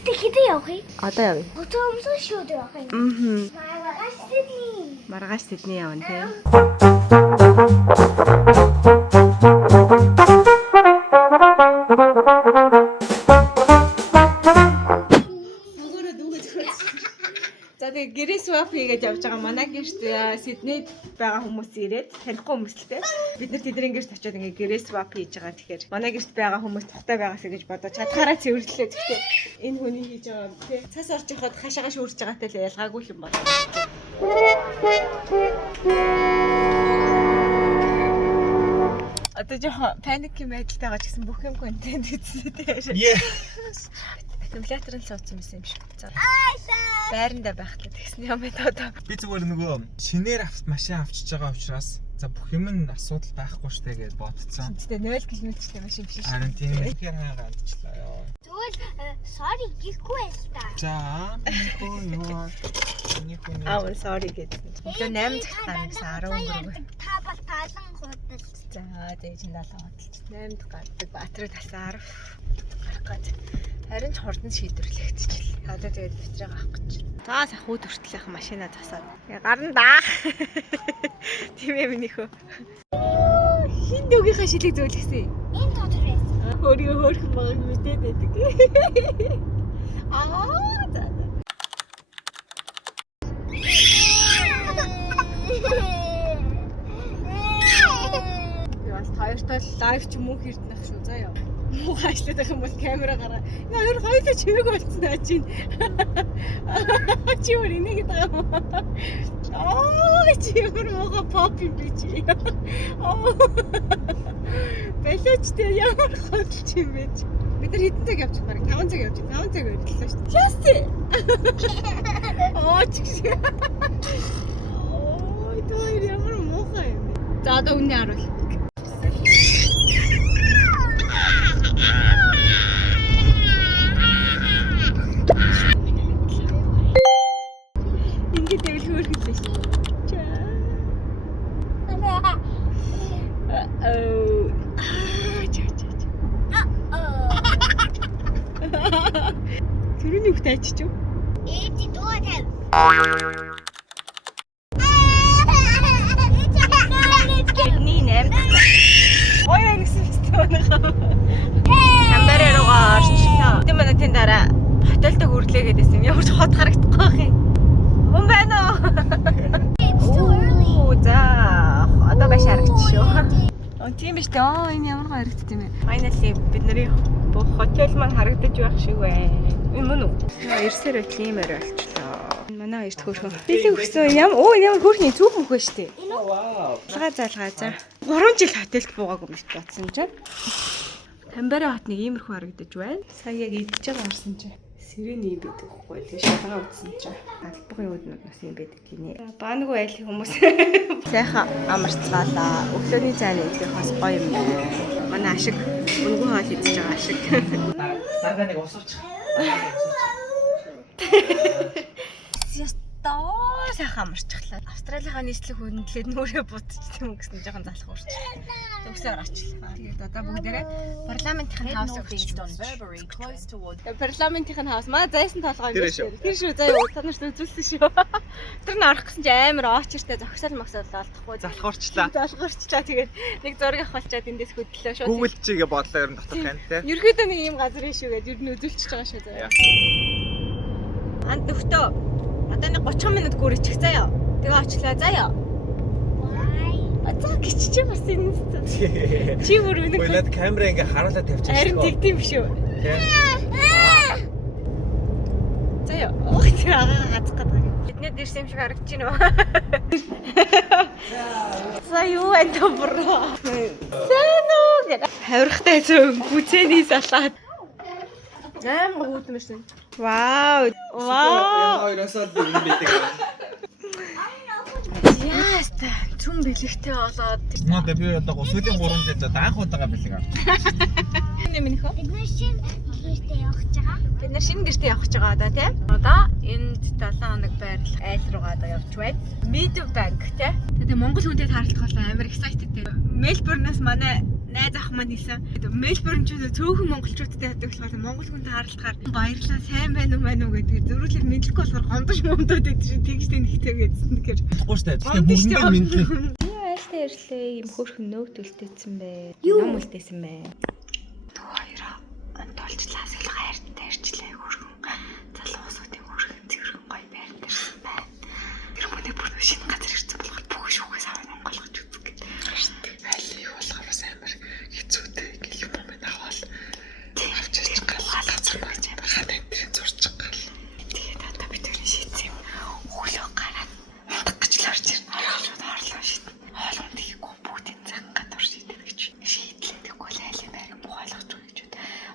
Хэдэ явах юм? Одоо явъя. Өтөөмсөн шууд явах юм. Маргааш Сидней явна тийм. За тэгээ гэрээ swap хийгээд явж байгаа манай гэрт Сиднейд байгаа хүмүүс ирээд танихгүй хүмүүс л те. Бид нар тэдний гэрт очиод ингээ гэрээ swap хийж байгаа. Тэгэхээр манай гэрт байгаа хүмүүс тухтай байгаасаа гэж бодож чадхаараа цэвэрлэлээ. Гэхдээ энэ хүний хийж байгаа те. Цас орж ирээд хашаага шүүрж байгаатай л ялгаагүй юм байна. Одоо жоохон паник юм байдалтай байгаа ч гэсэн бүх юм контент хийсэн те. Аккумулятор нь суудсан байсан юм шиг. За. Байранда байхлаа тэгсэн юм ээ одоо. Би зүгээр нөгөө шинээр машин авчиж байгаа учраас за бүх юм нь асуудал байхгүй штэ гэж бодцсон. Тэгтээ 0 км-тэй машин биш шүү. Харин тийм ихээр хаагаа амтчлаа ёо. Тэгвэл sorry гэхгүй байл та. За юу. Аа sorry гэдэг. Тэгээ 8 цагт гарсан 10 өнгөрөв. Та бол талан худал. За тэгээ чинь 7 худалч 8 дахь гардаг батруу тасаар гарах гэж. Харин ч хурдан шийдвэрлэгдчихлээ. Одоо тэгээд битрийг авах гэж. За сахууд хүртэлх машина засаад. Гарна да. Тийм ээ минийхөө. Хин дүүгийнхаа шилийг зөөлгсөн. Энэ дотор байсан. Өөрийгөө хөөрхөн байгааг мэдээд байдаг. Аа за. Яс хоёртой лайв ч юм уу хэрднэх шүү заяа. Муу хаашлаад байх юм бол камера гараа. Энэ хоёулаа чимэг болцсон аа чинь. Чи өөр энийг гэдэг юм. Аа чи өөр мууга pop юм би чи. Бэлэчтэй ямар хөдөлч юм бэ? Бид нар хэдэн цаг явж байгаа? 5 цаг явж байна. 5 цаг өргөлөө шүү дээ. Яасэ? Оо чи. Оо тэр ямар муухай юм бэ? За одоо үнэ харуул. Ингээд дэвл хөөрхөлөө шүү. Тэрний хөхт ачиж юу? Эти дуутай. Ни 8 дахь. Ой нэгсэн фестивал. Камбара руугаа орчлоо. Тэ манай тэн дараа хотелд хүрлээ гэдээсэн. Ямар ч хот харагдахгүй байх юм. Хүн байна уу? За одоо маш харагдчих шүү. Тийм биш үү? Энэ ямар харагдт юм бэ? Finally бид нарын бүх хотел маань харагдаж байх шиг байна. Энэ мөн үү? Ирсээр байт юм арай болчлоо. Манай хоёрт хөөрхөн. Бэлэг өгсөн ямар хөөрхний зүг мөх байна штэ. Вау. Залгаа за. 3 жил хотелд буугаагүй юм шиг бодсон чинь. Камбара хотныг иймэрхүү харагдаж байна. Сая яг идэж байгаа харсан чинь. Сэрэний юм байдаг хгүй. Тэгээ шалгаа утсан чинь. Албагын үүднүүд бас юм байдаг гинэ. Баангүй айлын хүмүүс. Сайхан амарцгаалаа. Өглөөний цайны идэх бас гоё юм байна. Манай ашиг өнгөө хоол идэж байгаа ашиг. Дарга нэг усууч. Ястаа сайхан амарчглаа. Австралийнхаа нийслэг хөндлөөд нүрээ бутчих юм гэсэн жоохон залах уурч. Төгсөөр очлаа. Тэгээд одоо бүгдээрээ парламентын хаусыг очиж. Парламентын хаус маа зайсан толгой юм биш. Тэр шүү заяа та нарт үзүүлсэн шүү. Тэр нь орох гэсэн чи амар оочертэй зогсоол мөксөл олдохгүй. Залхуурчлаа. Залхуурчлаа. Тэгээд нэг зураг авахчаад эндээс хөдлөө шүү. Google чигээ бодлоо ер нь дотор тань те. Ерөөдөө нэг юм газар юм шүү гэдэг ер нь үзүүлчихэж байгаа шүү заяа. Анд нөхдөө одоо нэг 30 минут гүрчих заяа. Тэгээ очлаа заяа. За гिचчээ бас энэ. Чи бүр үнэ. Ойлаад камера ингээ харуулаад тавьчих. Харин тэгдэм биш үү? Заяа. Ой тэр агаа гацх гэдэг. Биднээ дэрсэн юм шиг харагдаж байна уу? За юу энэ доброо. Сэнүү. Хавирхтай зөөн гүцээний салаад. 8 гүйтмэш. Вау. Вау. Хоёроосоо л юм байдаг. Яаста зүм бэлэгтэй болоод. Надад би одоо сүүлийн 3 жил одоо анх удаага бэлэг авсан. Энэ минийх үү? Бид нар шинэ гэртээ явах гэж байгаа. Бид нар шинэ гэртээ явах гэж байгаа одоо тийм. Одоо энд 7 хоног байрлах айл руугаа одоо явж байна. Medibank тийм. Тэгээ Монгол хүнтэй тааралдах бол амар excited тийм. Мельбурнаас манай найз ах маань хэлсэн. Мельбурн ч цөөхөн монголчуудтай байдаг болохоор монгол хүн таарлахаар баярлаа сайн байна уу гэдэг зөрүүлэг мэдлэхгүй болохоор гомдож момдоод байдаг шиг тэгжтэй нэгтэй гэдсэн. Тэгэхээр болохгүй шүү дээ. Тэгтээ бүгдээ мэдлээ. айлтай ирлээ юм хөөрхөн нөөт үлдээсэн бэ. Ном үлдээсэн бэ. Түү хоёроо онтолчлаас их хайртай ирчлээ хөөрхөн. Залуусуудын хөөрхөн цэвэрхэн гоё байр дээрсэн байна. Тэр мөдөө бүр шинэ газар ирсэн болохоор бүх шүүхээс аваад онголгож үзэх гэдэг. Аль их болохоор бас амар хэцүүтэй гэл юм байна аваад. Авчиж гал газар барж хаад энэ зурж гал. Тэгээд одоо бид төрийн шийдсэн юм. Өглөө гараад унтах гэж л орж ирнэ. Орлоо шийдэн. Хоолунд хийхгүй бүгдийн цаггаа дур шийдэх гэж шийдлээ. Тэгвэл айл юм байр бухалгаж өгч гэж.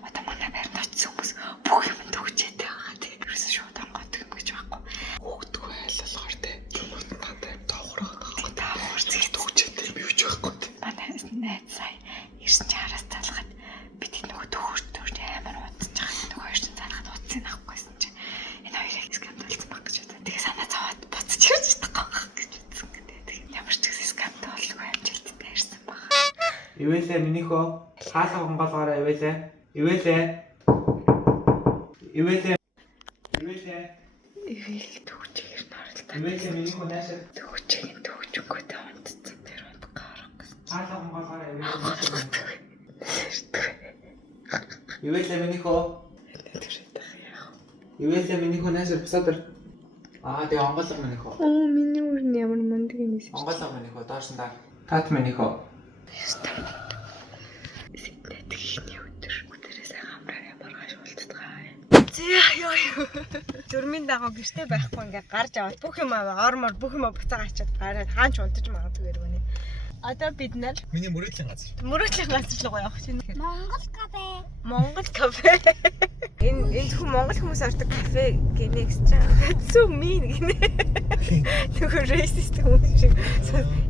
Одоо манай байранд очсон хүмүүс бүх юм төгчээтэй байгаа тийм. Ерөөсөө шууд онгодог юм гэж байхгүй. Хөөгдгөө айл болохоор те. Түмэт надад тоогроод байгаа. Таавар зэрэг Төгчээтэй юм юу ч байхгүй. манай найз сая ирсэн чи хараас залгаад бид нөгөө төгөрч амар удаж байгаа. Нөгөө хоёр чинь залгаад утсыг авахгүйсэн чи энэ хоёрыг скандалцсан баг гэж бодсон. Тэгээ санаа зовоод буцаж ирж чадахгүй гэж үзсэн гэдэг. Ямар ч гэсэн скандал болгүй амжилттай ирсэн баг. Ивэлээ минийхөө хаалга онголгоороо ивэлээ. Ивэлээ. Ивэл Төгчээр наралтай. Ивэлээ минийхөө наашаа Төгчийг төгчөнгөө тавцсан тэр унт гарах гэсэн. хаалга онголгоороо ивэлээ. Ивэлээ минийхөө Ивэлээ минийхөө наашаа бусаад ир. Тэгээ онголго минийхөө. Оо миний үрн ямар мундаг юм эсвэл. Онголго минийхөө доош нь даа. Тат минийхөө. Сэтэ тэгшний өдөрөөс хамраа маргааш уулздаг. Яа. Зүрмийн дагуу гэртээ байхгүй ингээд гарч аваад бүх юм ормор бүх юм буцаага ачаад гараад хаач унтаж магадгүй гэрвэнэ. Одоо бид нар Миний мөрөөдлийн газар. мөрөөдлийн газар руу явах чинь. Монгол кафе. Энэ зөвхөн монгол хүмүүс ордог кафе гинэ гэж байгаа. Зүг мин гинэ. Тэгвэл racist хүмүүс шиг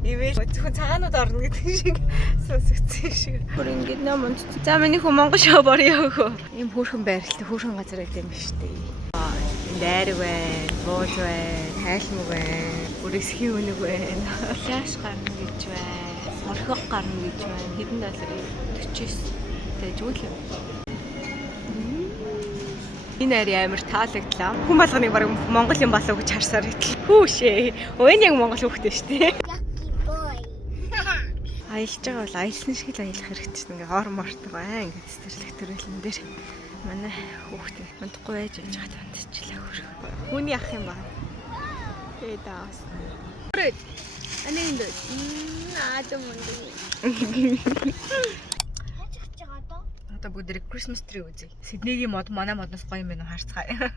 ивэл зөвхөн цагаанууд орно гэдэг шиг сонсогдсон шиг. Бүр ингэж ном унт. За миний хөө монгол шоу борё хөө. Ийм хөөрхөн байралтай хөөрхөн газар гэдэг юм биш үү? Дайр байна, бууж байна, хайлмаг байна, бүрэсхийн үнэг байна. Фляш гарна гэж байна. Орхиг гарна гэж байна. Хэдэн доллар? 49. Тэгэж үгүй юм. Энэ ари амар таалагдлаа. Хүн болгоныг баг монгол юм болов гэж харсаар итэл. Хүүшээ. Өвн яг монгол хүүхдээ шүү дээ. Lucky boy. Аялж байгаа бол аялсан шиг л аялах хэрэгтэй шүү. Ингээ хор морт байгаа ингээ цэцэрлэг төрөлн дээр. Манай хүүхдээ унтахгүй байж хаад унтчихлаа хөрөг. Хүний ах юм байна. Тэгээ даас. Бүрээд. Анийн дэд. Наадам мундаг. Одоо бүгд Christmas tree үзье. Сиднейгийн мод манай модноос гоё юм байна харцгаая.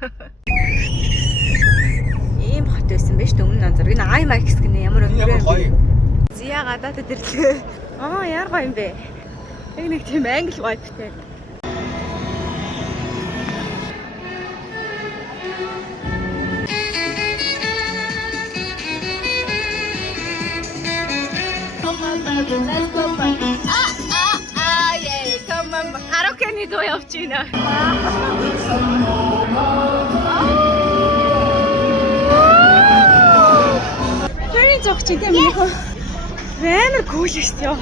Ийм хот байсан байж өмнө анзар. Энэ IMAX гэнэ ямар өнгөрөө. Гоё. Зя гадаад ирлээ. Яар гоё юм бэ. Нэг тийм англи vibeтэй. Караокений дуу явж байна. Фэри зогч тийм нэг амар кул шүү дээ.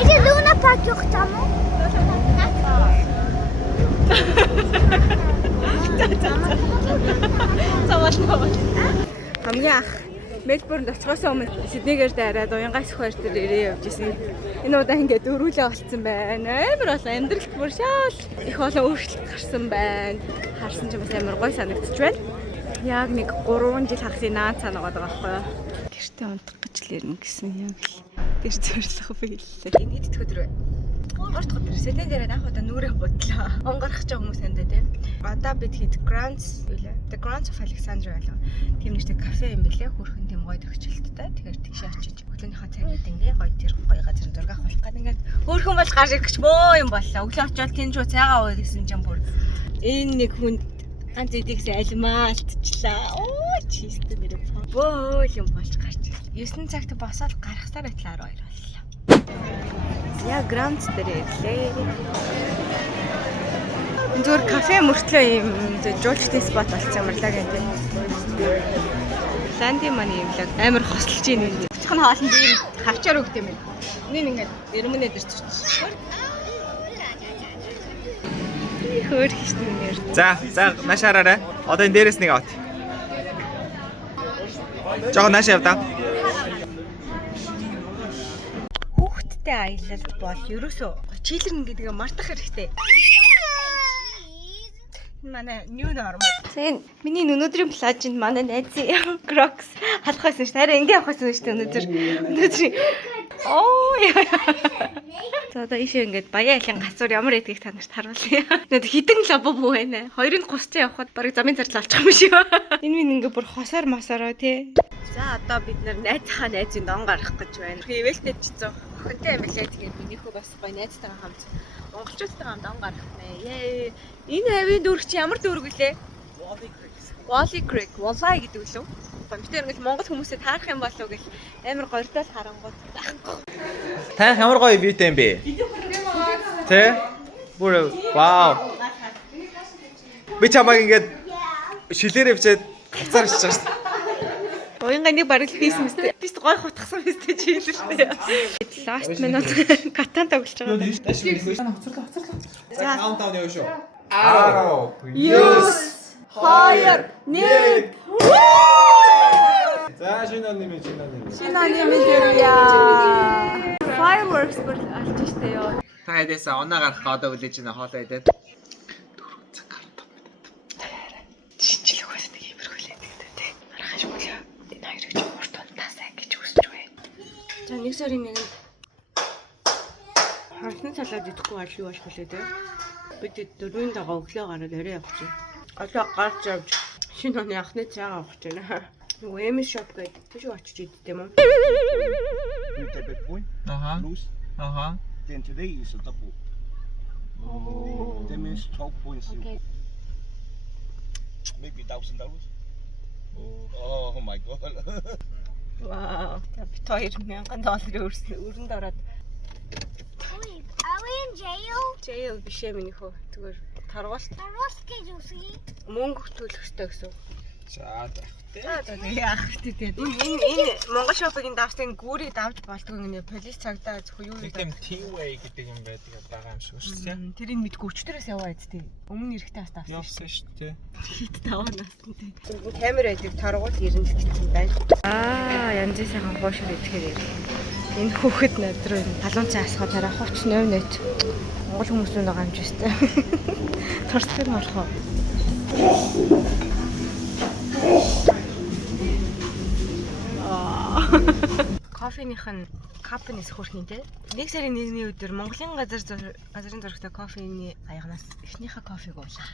Эгэ Луна парк явах юм уу? Хамгийн ах Мельбурнд очихоос өмнө Сиднейгээр дайраад уянгаас хоёр дээр ирээ явж исэн. Энэ удаа ингээд дөрүүлээ болцсон байна. Амар болоо амьдралд бүр шал их олон өөрчлөлт гарсан байна. Харсан ч юм бас амар гоё санагдчих байна. Яг нэг 3 жил хагасны наад санаагаад байгаа байхгүй юу? Гэртээ унтах гэж л ирнэ гэсэн юм л. Тэр зорилго биеллээ. Энэ хэд дэх өдөр вэ? 3 дахь өдөр. Сиднейгээр анх удаа нүрээ бодлоо. Он гарах гэж байгаа хүмүүс энэ тийм. Одоо бид хэд Grants үлээ. The Grants of Alexandria болов. Тийм нэгтэй кафе юм бэлээ. Хөрхэн тийм гоё төгсөлттэй. Тэгэхээр тэгшээ очиж өглөөнийхөө цагийг ингээ гоё тэр гоё газар зураг авах гээд ингээд хөрхэн бол гар ирэх бөө юм боллоо. Өглөө очиод тийм ч цайгаа ууя гэсэн чинь бүр энэ нэг хүнд ганц идэгсэн альмаа алдчихлаа. Оо чистэ нэр бөө юм болж гарч ирлээ. 9 цагт босоод гарахсаар байтал 12 боллоо. Я Grants дээр ирлээ. Зүгээр кафе мөртлөө юм жуулчдын спот болсон юмрлаа гэдэг. Landy Money vlog амар хосолж ийн үү. Өчигн хоолнд ийм хавчаар өгд юм байна. Нэг ингээд эрмэнэ дээр зүчих. Хөр хийсэн нэр. За наашаараа. Одоо энэ дээрээс нэг авт. Жоо наашаа явдаа. Хүүхдтэй аялал бол ерөөсөө чийлэрнэ гэдгээ мартах хэрэгтэй. Манай new normal. Сайн миний өнөөдрийн плажинд манай найзын Crocs халах байсан ш. Харин ингэ авах байсан ш. Өнөөдөр. Оо яа. За одоо ийшээ ингээд баяа ялан гацуур ямар эдгийг та нарт харуулъя. Нэг хідэн лабо бүү байна. Хоёрын гусцсан явхад барыг замын зардал авчих юм шиг. Энэ минь ингээд бүр хосоор масараа тий. За одоо бид найзынхаа найзын дон гарах гэж байна. Ивэлтэй чицэн. Охинтой юм лээ. Тэгээд минийхөө бас гоё найзтайгаа хамт монголчуудтайгаа дон гарах нэ. Энэ хавийн дүүрэг чи ямар дүүрэг вүлээ? Wally Creek. Wally гэдэг үлээ. Компьютер ингээл монгол хүмүүсээ таарах юм болов гэх амар гордол харангууд байхгүй. Та ямар гоё вьютэй юм бэ? Тэ? Бүр вау. Би чамайг ингээд шилээрээ бичээд хацаар ичж байгаа шүү дээ. Уянга нэг бараг хийсэн мэт. Биш гой хутгсан мэт чи хэлээ. Last minute катан тоглож байгаа. За каунтдаун яваа шүү. 9 2 1 За шинэ оны минь. Шинэ оны мэдэрья. Fireworks бүр алж штэ ёо. Та хэдээсээ оноо гарах одоо үлээж байна хоолоо идээд. 4 цаг гартаа мэдээ. Шинжлэх ухааны нэг иймэрхүүлээд гэдэг тий. Маргааш өглөө энэ хоёрыг ч урт унтаасаа гэж хүсэж байна. За нэг сарын нэгэнд хартны салаад идэхгүй бол юу болох вэ тий? Бид 4-ийн дагаа өглөө гараад орой явах чинь. Одоо гарч явж шинэ оны анхны цайгаа авах гэж байна. Нөгөө Amy shop гэдэг тийш очиж идэх юм уу? Аха. Аха. Then today is a double. Oh. That means 12.0. Okay. Maybe $1,000. Oh my god. Вау. Бид $2,000 өрөнд ороод Wait, are we in jail? jail биш ээ минийхөө. Зүгээр таргуулт Тарвас гэж үсгий. мөнгө төлөх ёстой гэсэн. За за. Яах вэ тэгээд энэ Монгол шопын давсан гүүрийг давж болдгоо нэ полис цагдаа зөвхөн юу Нэг тийм T-way гэдэг юм байдаг байгаа юм шиг шүү дээ. тэрийг мэдгүй өчтөрөөс яваа эцтэй. Өмнө эрэхтэй бас давсан Явсан шүү дээ. хит таваа насна тий. Камер байдаг таргуул ирнэ гэсэн байна. Янз бүрийн сайхан хуушир идэхээр энэ хүүхэд надруу талуун цай асгаа тараа хувц 90 Монгол хүмүүс нь байгаа юм ч үстэй. Турсгал нь болох уу? Кофеных нь капнес хөрхийн те. Нэг сарын 1-ний өдөр Монголын газрын зурагтай кофений аягнаас эхнийхээ кофег уулаа.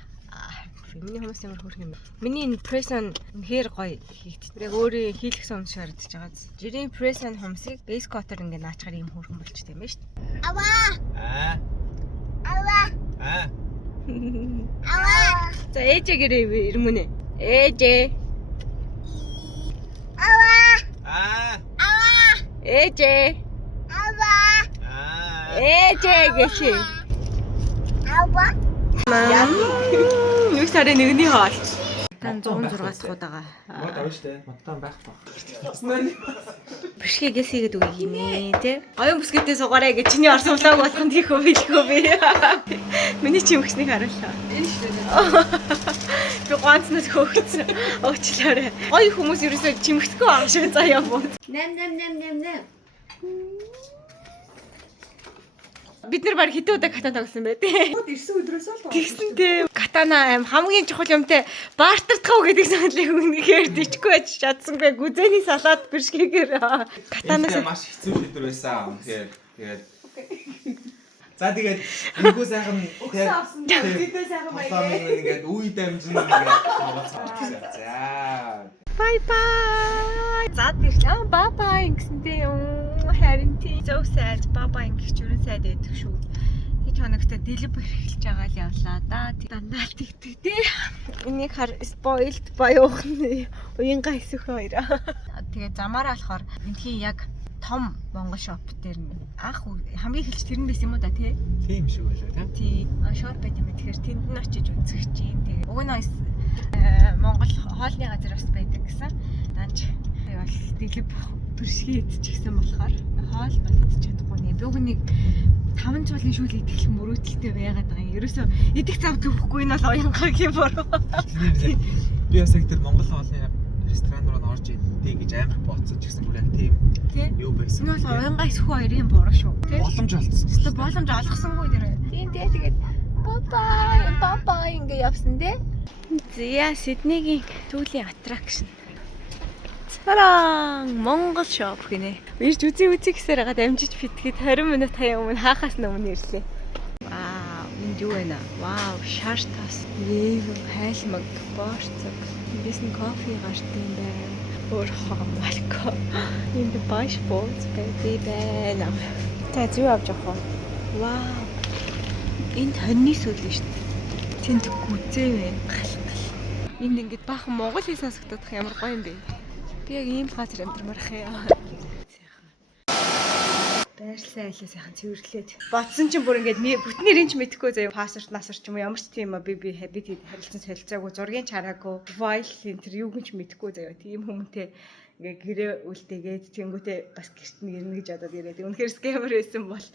Миний хүмүүс ямар хөрх юм бэ? Миний энэ пресс-ын үнэхээр гоё хийгдсэн. Яг өөрөө хийлгсэн юм шиг харагдаж байгаа. Жирийн пресс-ын хүмүүсийг бейс котер ингээ наачаар юм хөрхөн болчтой юм байна шүү дээ. Аваа. Аа. Аваа. Аа. За ээжээгээрээ ирмүнэ. Ээжээ. Аваа. Аа. Аваа. Ээжээ. Аваа. Аа. Ээжээ гэж. Аваа. Нэг сарын 1-ний хоол. Тан 106-аас хуудаага. Мод авна шүү дээ. Модтон байх баг. Бишгээ гэсгээд үгүй гинэ тий. Оюун бүсгэтээ сугаарай гэж чиний орсон влог болгонд хийхөө билхөө би. Миний чи өгснийг харууллаа. Энэ шүү дээ. Би ганцнаас хөөгцсөн. Уучлаарай. Гоё хүмүүс ерөөсөө чимэгдэхгүй байгаа шүү заяа бод. Нэм. Бид нар баг хэдэн удаа катана тоглосон бай тээ. Ирсэн өдрөөс л Тэгсэн тээ. Катана хамгийн чухал юмтай бартардах гэдэг саналыг үнэхээр дичгүй байж чадсангүй. Гүзэний салаад бишгээгээр катанаас маш хэцүү шийдвэр байсан. Тэгэхээр за тэгээд энэхүү сайхан Тэдээ сайхан баярлалаа. Ингээд үе дамжин ингээд тоглоцсон. За. бай бай. За тэрлээ. Бай бай гэсэнтэй харин тий. Зөв сайд бай бай гэх чөрөн сайд байдаг шүү. Тэг хоногтой дэлбэр эхэлж байгаа л явлаа да. Дандаа л тэгдэг тий. Энийг хар spoiled баяухны уянга хэсэх хоёроо. Тэгээ замаараа болохоор энтхийн яг том Монгол шоп дээр анх хамгийн эхэлж тэр нь байсан юм уу да тий. Тийм шиг байлаа Тий. тий. Шоп байт юм. Тэгэхээр тэнд нь очиж үзэх чинь. Тэгээ уг нь Монгол хоолны газар бас байдаг гэсэн. Даанч. Яа дэлгэв төршгий идчихсэн болохоор хоол бол идчих чадахгүй нэ. Би үнийг 5 цолын шүүл идэх мөрөөдөлтэй байгаад байгаа юм. Ерөөсөө идэх зав төвхгүй энэ бол уянгагийн буруу. Би бас яг тэр Монгол хоолны ресторан руу орж идэх гэж амар бодсон ч гэсэн бүр яг тийм юу байсан. Энэ бол уянгаа эсхүү хоёрын буруу шүү. Боломж олцсон. Өөртөө боломж олгосонгүй нэр. Тийм тэгээд бабай ингээ явсан дээ. Зя Сиднейгийн түүлийн аттракшн. Таран Монгол шоп гинэ. Ирж үзье гэсээр хагаад амжиж битгээд 20 минут хаяа өмнө хаахаас өмнө ирлээ. Вау, энд юу вэ нэ? Вау, шаартас. Хайлмаг, борцог. Эндээс нь кофе гарт юм байна. Өөр хамаалко. Энд баш бооц байна. За зүү авч явах уу? Вау. Энд хоньны сүл нь шүү дээ. Тэнд гүзээ байна. Энд ингээд баахан монгол хэл сонсогдох ямар гоё юм бэ? Би яг ийм газар амьдмарх яа. Байрлалаа айлаа сайхан цэвэрлээд. Бодсон чинь бүр ингээд бүтний ринж мэдэхгүй заяа пассворд насар ч юм уу ямар ч тийм би харилцан солилцаагүй зургийн чараагүй файл энэ юу гэж мэдэхгүй заяа. Тийм хүмүүнтэй ингээ гэрээ үлдээгээд тэнгүүтээ бас гэрт нь ирнэ гэж бодоод ирээд. Үнэхээр скэмер байсан бол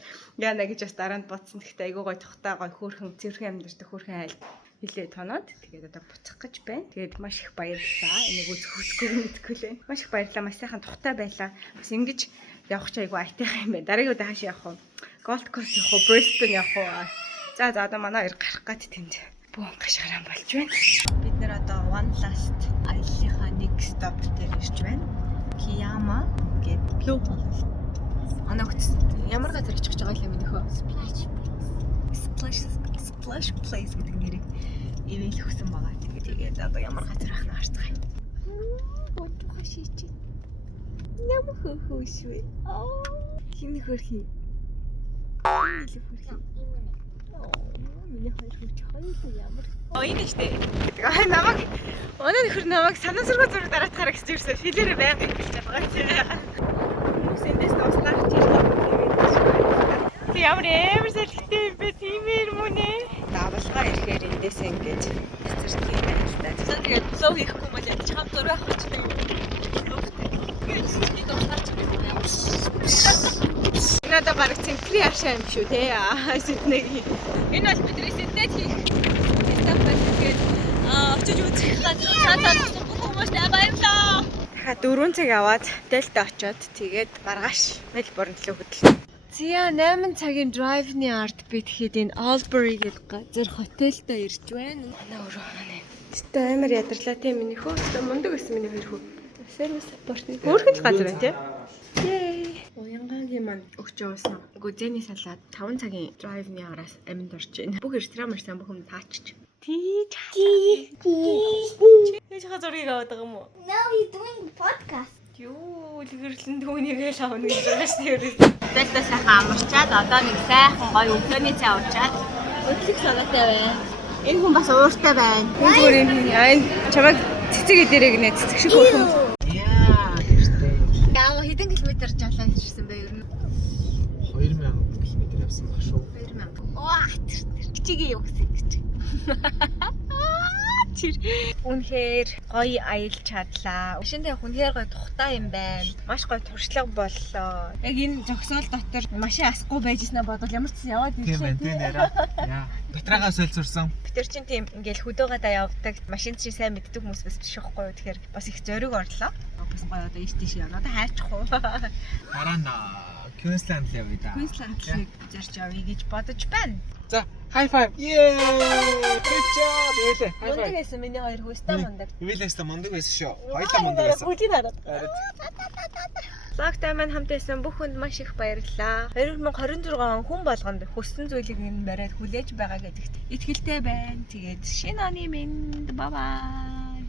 яана гэж бас дараа нь бодсон. Гэхдээ айгүй гой тухтай гой хөөрхөн цэвэрхэн амьдардаг хөөрхөн айл хилээ тоноод тэгээд одоо буцах гэж байна. Тэгээд маш их баярлалаа. Энийг үзэхгүйг мэдгүй лээ. Маш их баярлалаа. Маш сайхан тухтай байлаа. Бас ингэж явах ч айгүй айтайхан юм байна. Дараагийн удаа хаашаа явах вэ? Gold Coast явах уу? Brisbane явах уу? За одоо манай хоёр гарах гад тэнд бүүн гашгаран болж байна. Бид нэр одоо One Last аяллахаа нэг стоп дээр ирж байна. Kiyama гэдэг Blue Hole. Анаа хөтс ямар газар очих гэж байгаа юм бэ нөхөө? Splash Place гэдэг нэрийг ивэл өгсөн байгаа. Тэгээд одоо ямар газар ах нь харцгаа юм. Бодох шийч. Ямар хөөш вэ? Хин хөрхи. Миний хоёр хөрч хоёул ямар. Энэ штэ. Намайг өнөө нөхөр намайг санаа зургаа зураг дараатахаар гэж ирсэн. Филэрээ байнга хэлж байгаа. Хүмүүс эндээс ууслаар чийлээ. Тэг ямар амар салхитай юм бэ? Тиймэр мөнэ. Давалгаа ирэхээр эндээс ингэж цэцэртэй байна л да. Тэгээд лоо хийхгүй бол яг чам зураг авах ч юм. Энэ одоо бараг цэнхри ашаа юм шүү те. Сидней. Энэ бол бидний Сиднейд хийх стаф байдаг. Очиж үзэх газар цаатаа хүмүүст баярлалаа. 4 цаг аваад Дельта очоод тэгээд маргааш Мельбурн руу хөдлөө. Зя 8 цагийн драйвны ард бид хэд энэ Albury гэдэг газар хотелдо ирж байна. Манай өрөө ханаа. Тэ амар ядарлаа те миний хөө. Мундаг байсан миний хоёр хөө. Сервис саппорт. Хөөрхөн л газар байна те. Yay. Уянгагийн манд өгч явуулсан. Гүзээний салаад 5 цагийн драйвны араас аминд орж байна. Бүх ресторан марсан бүх юм таачч. Тийч хазарыг аваад байгаа юм уу? Now you doing podcast. Юу лгэрлэн түүнийг л авах гэж байгаа шүү дээ. Дэлтэ сайхан амарчаад одоо нэг сайхан гоё өглөөний цай уучаад өглөх санаатай байна. Энэ хүн бас ууртай байна. Энэ зүгээр энэ чамайг цэцэг идэрэг нэ цэцэг шиг хөрхөн. Яа хэдэн километр жаалаа ирсэн бэ ер нь? 2000 км явсан баг шүү. 2000. Оо чигээ юу гэсэн гэж. Тэр үнэхээр гоё аялж чадлаа. Машинтай үнэхээр гоё тухтай юм байна. Маш гоё туршлага боллоо. Яг энэ зогсоол дотор машин асахгүй байжснаа бодвол ямар ч яваад ирлээ. Тийм байна нэрээ. Яа. Батрагаас солилцурсан. Тэр чинь тийм ингээл хөдөөгөөдөө явдаг. Машин чинь сайн мэддэг хүмүүс бас биш байхгүй юу. Тэгэхээр бас их зориг орлоо. Бас гоё одоо ийш тийш явна. Одоо хайчих уу. Дараа нь Queensland л явъя да. Queensland-ыг зорж явъя гэж бодож байна. За, high five. Yeah! Good job. Ивэл high Мундаг five. байсан миний хоёр хөөстөө мундаг. Ивэлээс мундаг байсан шүү. Хоёулаа мундаг байсан. Бүгдийг хараад. Лагтай маань хамт байсан бүх хүнд маш их баярлалаа. 2026 он хүн болгонд хүссэн зүйлийг нь бариад хүлээж байгаа гэдэгт итгэлтэй байна. Тэгээд шинэ оны минь бай бай.